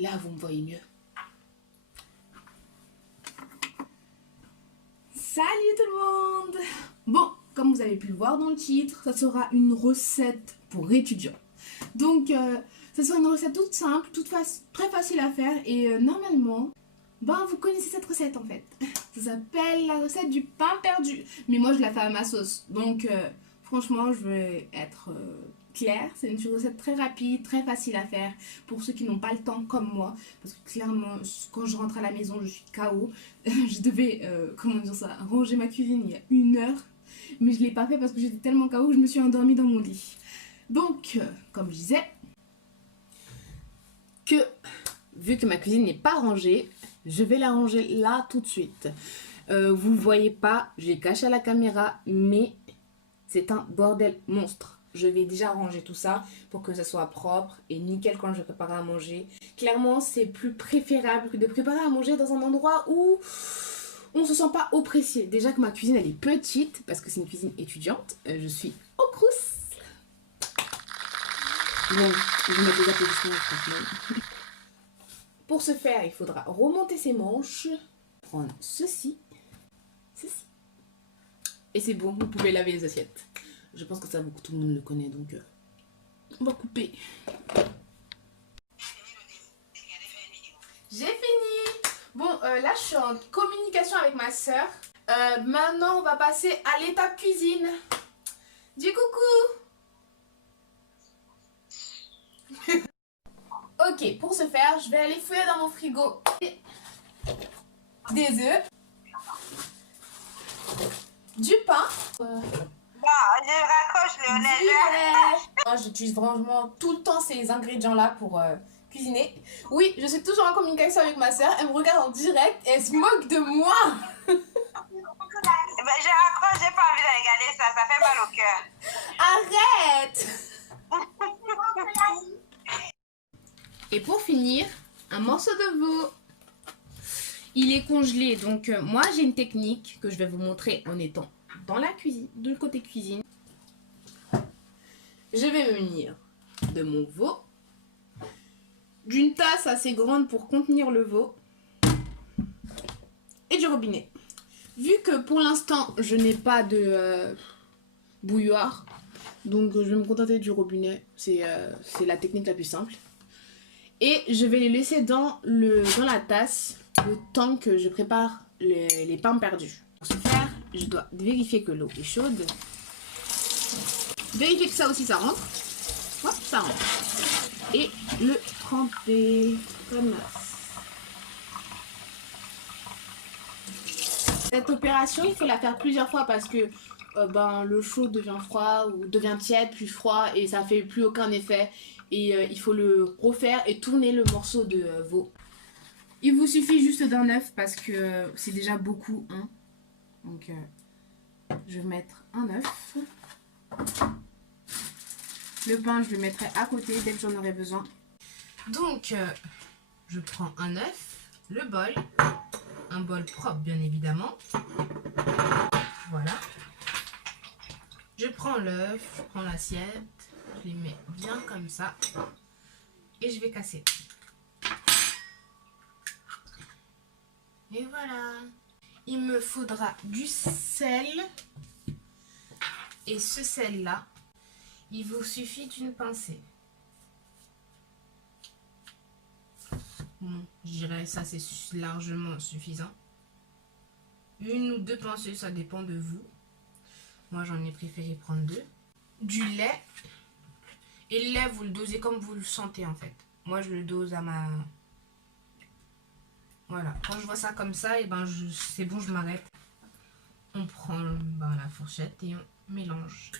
Là, vous me voyez mieux. Salut tout le monde! Bon, comme vous avez pu le voir dans le titre, ça sera une recette pour étudiants. Donc, ça sera une recette toute simple, très facile à faire et normalement, vous connaissez cette recette en fait. Ça s'appelle la recette du pain perdu. Mais moi, je la fais à ma sauce. Donc, franchement, je vais être claire. C'est une recette très rapide, très facile à faire pour ceux qui n'ont pas le temps comme moi. Parce que clairement, quand je rentre à la maison, je suis KO. Je devais, ranger ma cuisine il y a 1 heure. Mais je ne l'ai pas fait parce que j'étais tellement KO que je me suis endormie dans mon lit. Donc, comme je disais, vu que ma cuisine n'est pas rangée, je vais la ranger là tout de suite. Vous ne le voyez pas, je l'ai caché à la caméra, mais c'est un bordel monstre. Je vais déjà ranger tout ça pour que ça soit propre et nickel quand je prépare à manger. Clairement, c'est plus préférable que de préparer à manger dans un endroit où on ne se sent pas oppressé. Déjà que ma cuisine, elle est petite, parce que c'est une cuisine étudiante. Je suis au crous. Bon, je vais mettre les applaudissements franchement. Pour ce faire, il faudra remonter ses manches, prendre ceci, et c'est bon, vous pouvez laver les assiettes. Je pense que ça, tout le monde le connaît, donc on va couper. J'ai fini. Bon, là, je suis en communication avec ma soeur. Maintenant, on va passer à l'étape cuisine. Du coucou. Ok, pour ce faire, je vais aller fouiller dans mon frigo des œufs, du pain, je raccroche le lait. J'utilise vraiment tout le temps ces ingrédients-là pour cuisiner. Oui, je suis toujours en communication avec ma soeur. Elle me regarde en direct et elle se moque de moi. Je raccroche, j'ai pas envie de regarder ça. Ça fait mal au cœur. Arrête. Et pour finir, un morceau de veau. Il est congelé, donc moi j'ai une technique que je vais vous montrer en étant dans la cuisine, de côté cuisine. Je vais me munir de mon veau, d'une tasse assez grande pour contenir le veau et du robinet. Vu que pour l'instant je n'ai pas de bouilloire, donc je vais me contenter du robinet, c'est la technique la plus simple. Et je vais les laisser dans la tasse le temps que je prépare les pains perdus. Pour ce faire, je dois vérifier que l'eau est chaude. Vérifier que ça aussi ça rentre. Hop, ça rentre. Et le tremper comme ça. Cette opération, il faut la faire plusieurs fois parce que le chaud devient froid ou devient tiède, puis froid et ça fait plus aucun effet. Et il faut le refaire et tourner le morceau de veau. Il vous suffit juste d'un œuf parce que c'est déjà beaucoup. Hein. Donc je vais mettre un œuf. Le pain, je le mettrai à côté dès que j'en aurai besoin. Donc je prends un œuf, le bol, un bol propre bien évidemment. Voilà. Je prends l'œuf, je prends l'assiette. Je les mets bien comme ça et je vais casser. Et voilà. Il me faudra du sel. Et ce sel-là, il vous suffit d'une pincée. Bon, je dirais ça c'est largement suffisant. 1 ou 2 pincées, ça dépend de vous. Moi j'en ai préféré prendre 2. Du lait. Et le lait, vous le dosez comme vous le sentez en fait. Moi, je le dose à ma... Voilà. Quand je vois ça comme ça, et c'est bon, je m'arrête. On prend la fourchette et on mélange.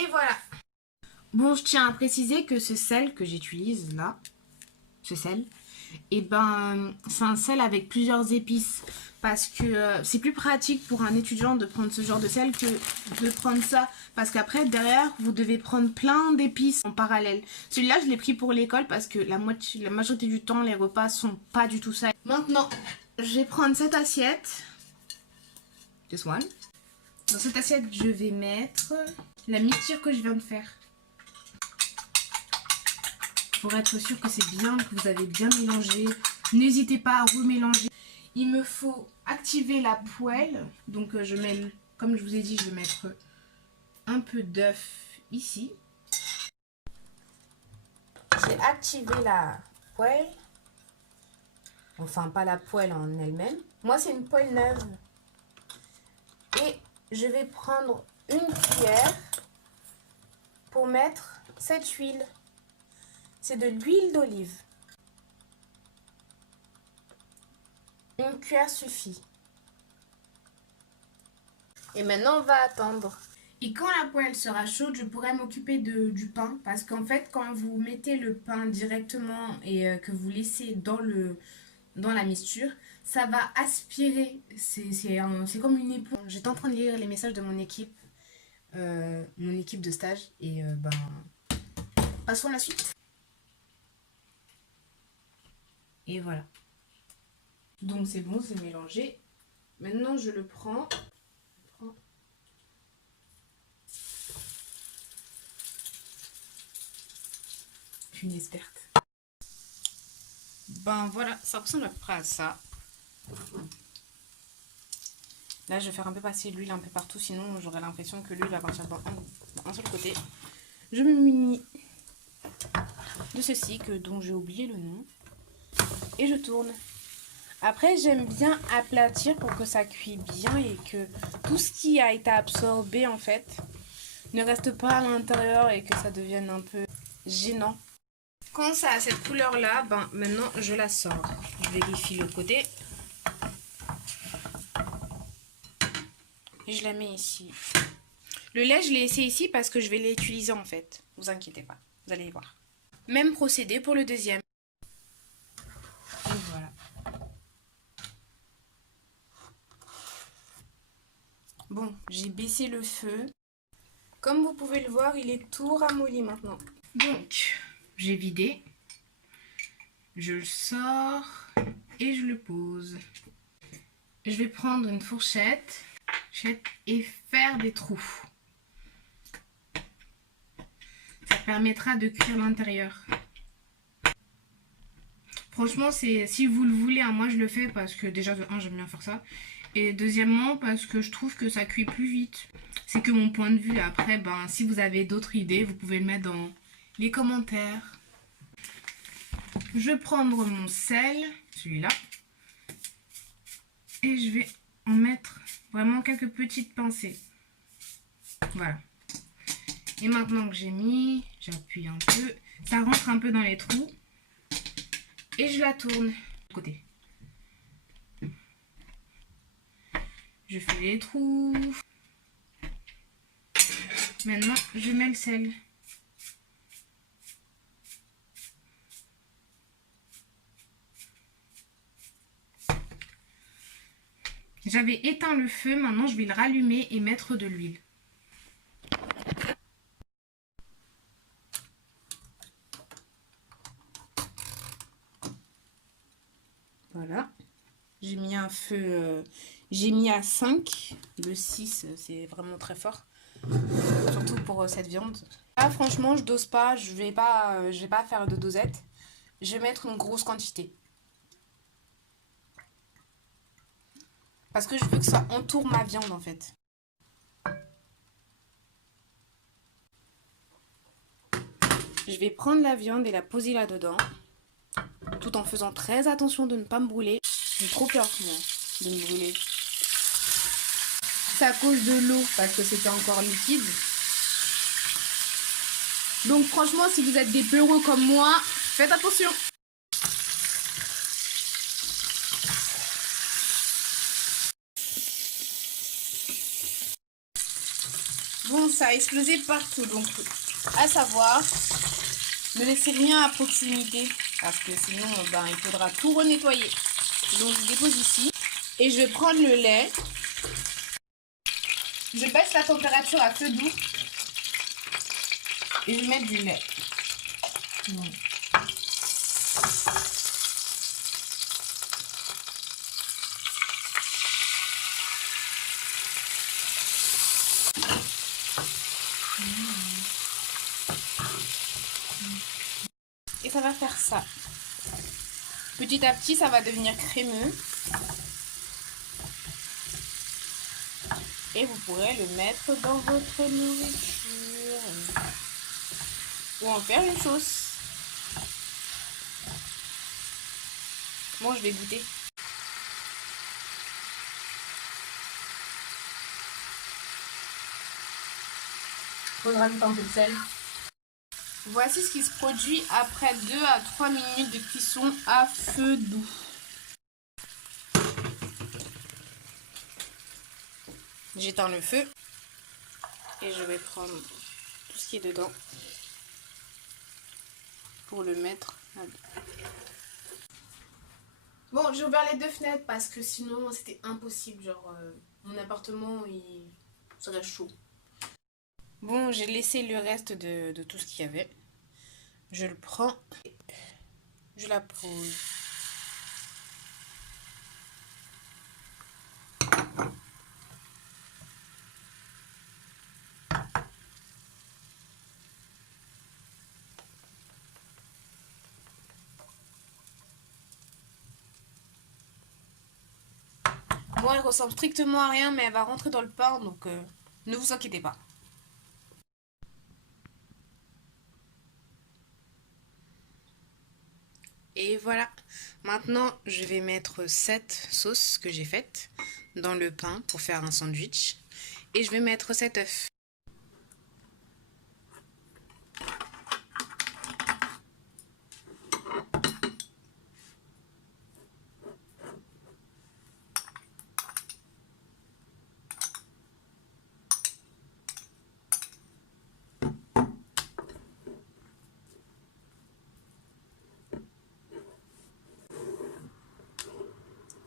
Et voilà. Bon, je tiens à préciser que ce sel que j'utilise là, c'est un sel avec plusieurs épices parce que c'est plus pratique pour un étudiant de prendre ce genre de sel que de prendre ça parce qu'après derrière vous devez prendre plein d'épices en parallèle. Celui-là je l'ai pris pour l'école parce que la majorité du temps les repas sont pas du tout ça. Maintenant je vais prendre cette assiette Just one. Dans cette assiette, je vais mettre la mixture que je viens de faire. Pour être sûr que c'est bien, que vous avez bien mélangé. N'hésitez pas à remélanger. Il me faut activer la poêle. Donc je mets, comme je vous ai dit, je vais mettre un peu d'œuf ici. J'ai activé la poêle. Enfin, pas la poêle en elle-même. Moi, c'est une poêle neuve. Et je vais prendre une cuillère pour mettre cette huile. C'est de l'huile d'olive. Une cuillère suffit. Et maintenant, on va attendre. Et quand la poêle sera chaude, je pourrai m'occuper du pain. Parce qu'en fait, quand vous mettez le pain directement et que vous laissez dans la mixture, ça va aspirer. C'est comme une éponge. J'étais en train de lire les messages de mon équipe de stage. Et passons à la suite. Et voilà. Donc c'est bon, c'est mélangé. Maintenant, je le prends. Je suis une experte. Ben voilà, ça ressemble à peu près à ça. Là, je vais faire un peu passer l'huile un peu partout, sinon j'aurai l'impression que l'huile va partir dans un seul côté. Je me munis de ceci, dont j'ai oublié le nom. Et je tourne. Après, j'aime bien aplatir pour que ça cuise bien et que tout ce qui a été absorbé, en fait, ne reste pas à l'intérieur et que ça devienne un peu gênant. Quand ça a cette couleur-là, maintenant, je la sors. Je vérifie le côté. Et je la mets ici. Le lait, je l'ai laissé ici parce que je vais l'utiliser, en fait. Vous inquiétez pas, vous allez voir. Même procédé pour le deuxième. Et voilà. Bon, j'ai baissé le feu. Comme vous pouvez le voir, il est tout ramolli maintenant. Donc, j'ai vidé. Je le sors et je le pose. Je vais prendre une fourchette et faire des trous. Ça permettra de cuire l'intérieur. Franchement, si vous le voulez, hein, moi je le fais parce que déjà de 1, j'aime bien faire ça. Et deuxièmement, parce que je trouve que ça cuit plus vite. C'est que mon point de vue. Après, si vous avez d'autres idées, vous pouvez le mettre dans les commentaires. Je vais prendre mon sel, celui-là. Et je vais en mettre vraiment quelques petites pincées. Voilà. Et maintenant que j'ai mis, j'appuie un peu. Ça rentre un peu dans les trous. Et je la tourne de côté. Je fais les trous. Maintenant, je mets le sel. J'avais éteint le feu, maintenant je vais le rallumer et mettre de l'huile. Voilà. J'ai mis un feu, j'ai mis à 5. Le 6, c'est vraiment très fort. Surtout pour cette viande. Là, franchement, je dose pas. Je vais pas faire de dosette. Je vais mettre une grosse quantité. Parce que je veux que ça entoure ma viande, en fait. Je vais prendre la viande et la poser là-dedans. Tout en faisant très attention de ne pas me brûler. J'ai trop peur, moi, de me brûler. C'est à cause de l'eau, parce que c'était encore liquide. Donc franchement, si vous êtes des peureux comme moi, faites attention. Bon, ça a explosé partout, donc à savoir, ne laissez rien à proximité, parce que sinon, il faudra tout renettoyer. Donc je dépose ici, et je vais prendre le lait. Je baisse la température à feu doux, et je vais mettre du lait. Bon. Et ça va faire ça. Petit à petit, ça va devenir crémeux. Et vous pourrez le mettre dans votre nourriture. Ou en faire une sauce. Bon, je vais goûter. Faut rajouter un peu de sel. Voici ce qui se produit après 2 à 3 minutes de cuisson à feu doux. J'éteins le feu et je vais prendre tout ce qui est dedans pour le mettre à l'eau. Bon, j'ai ouvert les 2 fenêtres parce que sinon c'était impossible. Genre, mon appartement il serait chaud. Bon, j'ai laissé le reste de tout ce qu'il y avait. Je le prends, je la pose. Bon, elle ressemble strictement à rien, mais elle va rentrer dans le pain, donc ne vous inquiétez pas. Et voilà. Maintenant, je vais mettre cette sauce que j'ai faite dans le pain pour faire un sandwich. Et je vais mettre cet œuf.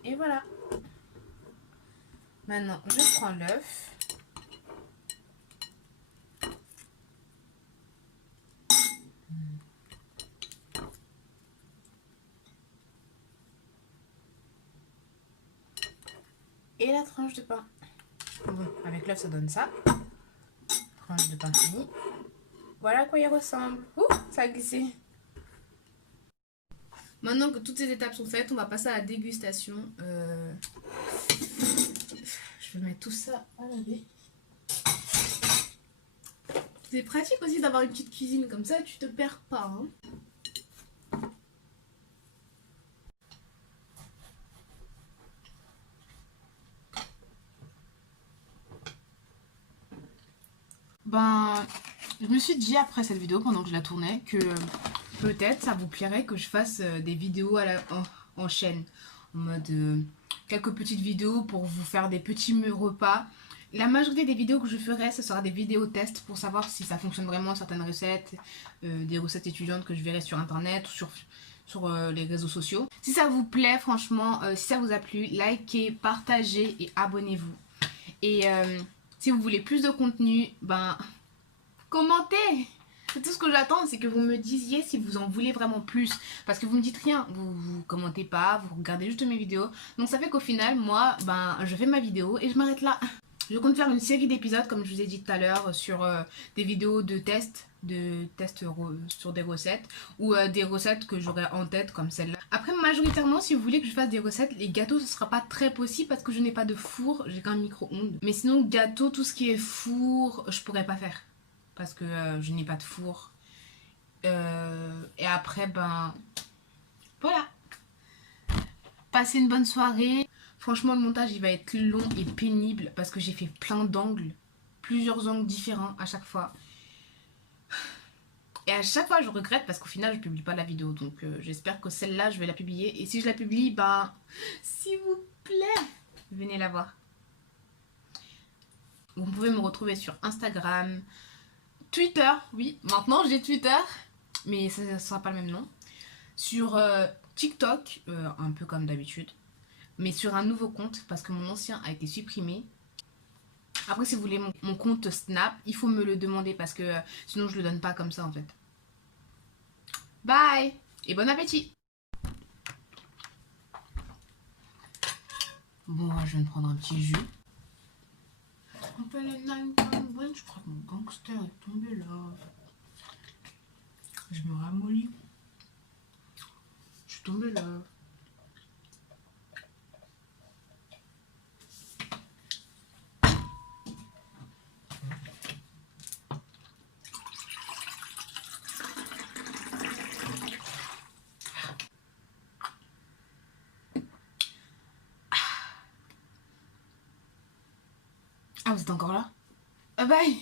Et voilà. Maintenant, je prends l'œuf. Et la tranche de pain. Bon, avec l'œuf, ça donne ça. Tranche de pain finie. Voilà à quoi il ressemble. Ouh, ça a glissé. Maintenant que toutes ces étapes sont faites, on va passer à la dégustation. Je vais mettre tout ça à laver. C'est pratique aussi d'avoir une petite cuisine comme ça, tu te perds pas. Hein. Ben, je me suis dit après cette vidéo, pendant que je la tournais, que peut-être ça vous plairait que je fasse des vidéos en chaîne. En mode quelques petites vidéos pour vous faire des petits repas. La majorité des vidéos que je ferai, ce sera des vidéos tests pour savoir si ça fonctionne vraiment, certaines recettes, des recettes étudiantes que je verrai sur internet ou sur les réseaux sociaux. Si ça vous plaît, franchement, si ça vous a plu, likez, partagez et abonnez-vous. Et si vous voulez plus de contenu, ben, commentez. Tout ce que j'attends, c'est que vous me disiez si vous en voulez vraiment plus. Parce que vous me dites rien, vous commentez pas, vous regardez juste mes vidéos. Donc ça fait qu'au final, moi, ben, je fais ma vidéo et je m'arrête là. Je compte faire une série d'épisodes, comme je vous ai dit tout à l'heure, sur des vidéos de tests sur des recettes ou des recettes que j'aurai en tête comme celle-là. Après, majoritairement, si vous voulez que je fasse des recettes, les gâteaux, ce sera pas très possible parce que je n'ai pas de four, j'ai qu'un micro-ondes. Mais sinon, gâteau, tout ce qui est four, je pourrais pas faire parce que je n'ai pas de four. Et après, ben, voilà. Passez une bonne soirée. Franchement, le montage, il va être long et pénible parce que j'ai fait plein d'angles. Plusieurs angles différents à chaque fois. Et à chaque fois, je regrette parce qu'au final, je publie pas la vidéo. Donc, j'espère que celle-là, je vais la publier. Et si je la publie, ben, s'il vous plaît, venez la voir. Vous pouvez me retrouver sur Instagram, Twitter. Oui, maintenant, j'ai Twitter. Mais ça ne sera pas le même nom. Sur TikTok, un peu comme d'habitude. Mais sur un nouveau compte parce que mon ancien a été supprimé. Après, si vous voulez mon compte Snap, il faut me le demander parce que sinon je le donne pas comme ça en fait. Bye et bon appétit. Bon, je viens de prendre un petit jus. rappelle les 911, je crois que mon gangster est tombé là. Je me ramollis. Je suis tombée là. Ah, vous êtes encore là? Bye.